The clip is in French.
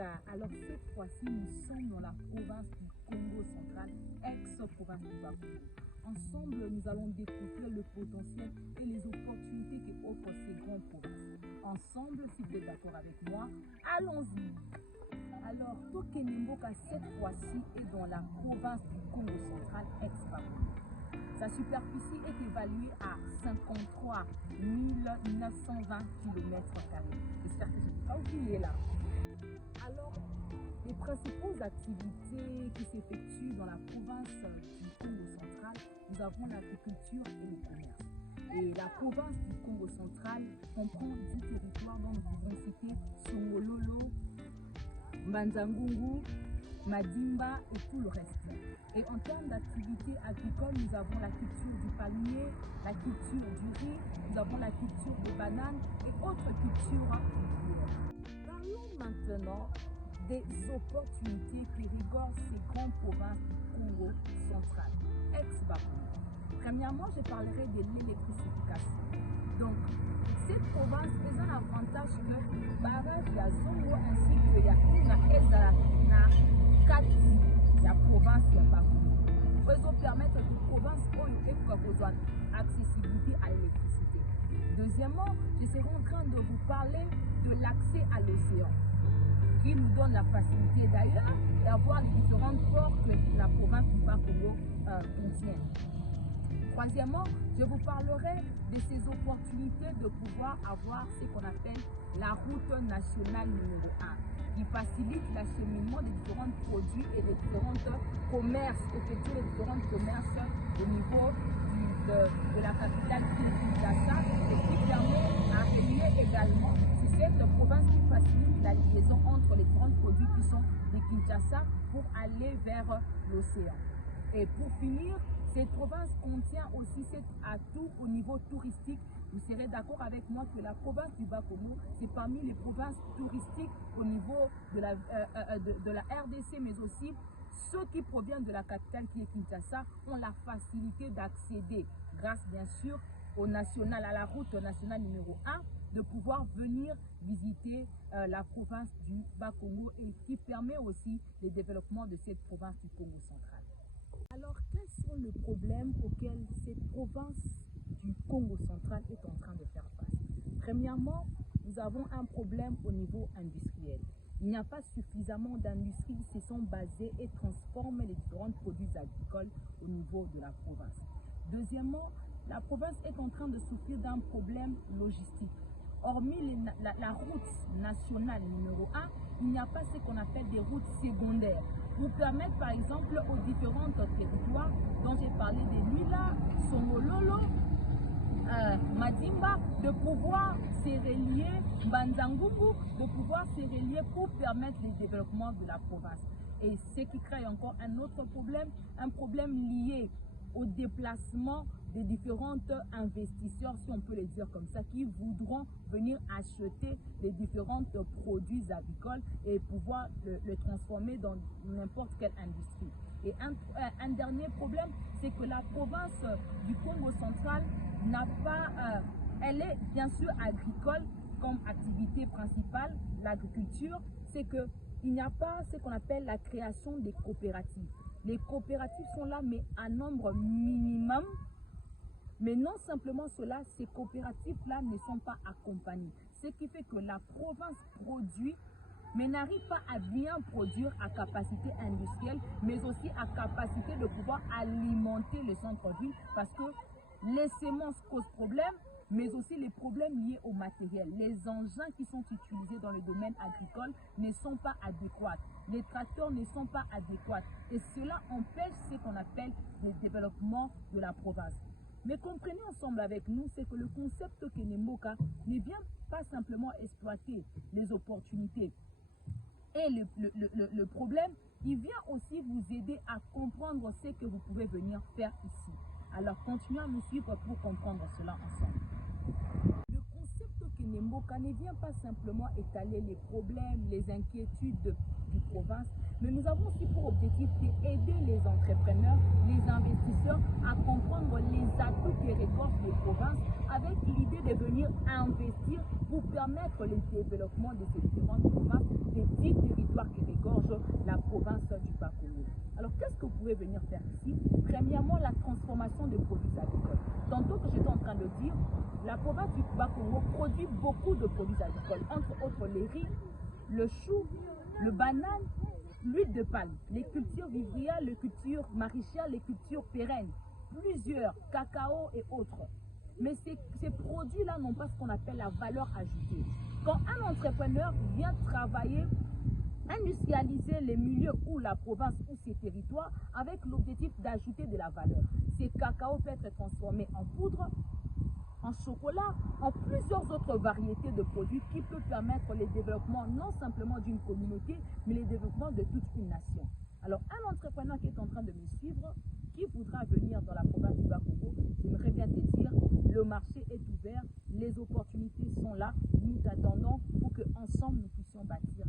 Kenemboka. Alors cette fois-ci, nous sommes dans la province du Congo central, ex-province du Bakongo. Ensemble, nous allons découvrir le potentiel et les opportunités que offrent ces grandes provinces. Ensemble, si vous êtes d'accord avec moi, allons-y. Alors, Kenemboka, cette fois-ci, est dans la province du Congo central, ex-Bakongo. Sa superficie est évaluée à 53 920 km². J'espère que je n'ai pas oublié là. Alors, les principales activités qui s'effectuent dans la province du Congo central, nous avons l'agriculture et le commerce. Et la province du Congo central comprend 10 territoires dont nous pouvons citer Songololo, Manzangungu, Madimba et tout le reste. Et en termes d'activités agricoles, nous avons la culture du palmier, la culture du riz, nous avons la culture des bananes et autres cultures. Parlons maintenant des opportunités qui rigorent ces grandes provinces du Congo central, ex-Bakongo. Premièrement, je parlerai de l'électrification. Donc, cette province a un avantage que barrage ya Zongo ainsi que ya Eza na kati ya province ya Bakongo. Ils permettre que la province ait une accessibilité à l'électricité. Deuxièmement, je serai en train de vous parler de l'accès à l'océan, qui nous donne la facilité d'ailleurs d'avoir les différents ports que la province du Bakongo contient. Troisièmement, je vous parlerai de ces opportunités de pouvoir avoir ce qu'on appelle la route nationale numéro 1, qui facilite l'acheminement des différents produits et des différents commerces, effectuer les différents commerces au niveau de la capitale Kinshasa et qui permet à relier également cette province qui facilite la liaison entre les différents produits qui sont de Kinshasa pour aller vers l'océan. Et pour finir, cette province contient aussi cet atout au niveau touristique. Vous serez d'accord avec moi que la province du Bakongo, c'est parmi les provinces touristiques au niveau de la RDC, mais aussi ceux qui proviennent de la capitale qui est Kinshasa ont la facilité d'accéder, grâce bien sûr au national, à la route nationale numéro 1, de pouvoir venir visiter la province du Bakongo et qui permet aussi le développement de cette province du Congo central. Alors, quels sont les problèmes auxquels cette province du Congo central est en train de faire face? Premièrement, nous avons un problème au niveau industriel. Il n'y a pas suffisamment d'industries qui se sont basées et transforment les différents produits agricoles au niveau de la province. Deuxièmement, la province est en train de souffrir d'un problème logistique. Hormis la route nationale numéro 1, il n'y a pas ce qu'on appelle des routes secondaires pour permettre par exemple aux différents territoires dont j'ai parlé de Lila, Songololo, Madimba, de pouvoir se relier, Banzangugu, de pouvoir se relier pour permettre le développement de la province. Et ce qui crée encore un autre problème, un problème lié au déplacement des différents investisseurs, si on peut les dire comme ça, qui voudront venir acheter les différents produits agricoles et pouvoir le transformer dans n'importe quelle industrie. Et un dernier problème, c'est que la province du Congo central n'a pas, elle est bien sûr agricole comme activité principale, l'agriculture, c'est qu'il n'y a pas ce qu'on appelle la création des coopératives. Les coopératives sont là, mais à nombre minimum. Mais non simplement cela, ces coopératives-là ne sont pas accompagnées. Ce qui fait que la province produit, mais n'arrive pas à bien produire à capacité industrielle, mais aussi à capacité de pouvoir alimenter le centre-ville, parce que les semences causent problème, mais aussi les problèmes liés au matériel. Les engins qui sont utilisés dans le domaine agricole ne sont pas adéquats. Les tracteurs ne sont pas adéquats. Et cela empêche ce qu'on appelle le développement de la province. Mais comprenez ensemble avec nous, c'est que le concept Kenemboka ne vient pas simplement exploiter les opportunités et le problème, il vient aussi vous aider à comprendre ce que vous pouvez venir faire ici. Alors continuez à nous suivre pour comprendre cela ensemble. Le concept Kenemboka ne vient pas simplement étaler les problèmes, les inquiétudes du province, mais nous avons aussi pour objectif d'aider les entrepreneurs, les investisseurs à comprendre les atouts que récoltent les provinces avec l'idée de venir investir pour permettre le développement de ces différentes provinces, des 10 territoires pouvez venir faire ici. Premièrement, la transformation des produits agricoles. Tantôt que j'étais en train de dire, la province du Bas-Congo produit beaucoup de produits agricoles, entre autres les riz, le chou, le banane, l'huile de palme, les cultures vivrières, les cultures maraîchères, les cultures pérennes, plusieurs, cacao et autres. Mais ces produits-là n'ont pas ce qu'on appelle la valeur ajoutée. Quand un entrepreneur vient travailler, industrialiser les milieux ou la province ou ses territoires avec l'objectif d'ajouter de la valeur, ces cacao peut être transformé en poudre, en chocolat, en plusieurs autres variétés de produits qui peuvent permettre le développement non simplement d'une communauté, mais le développement de toute une nation. Alors, un entrepreneur qui est en train de me suivre, qui voudra venir dans la province du Bas-Congo, j'aimerais bien te dire, le marché est ouvert, les opportunités sont là, nous t'attendons pour qu'ensemble nous puissions bâtir